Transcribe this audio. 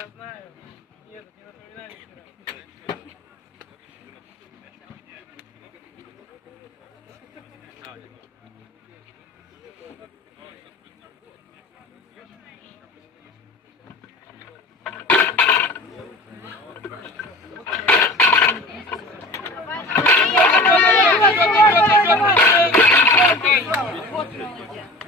Я знаю. Нет, не напоминай вчера. Вот молодец.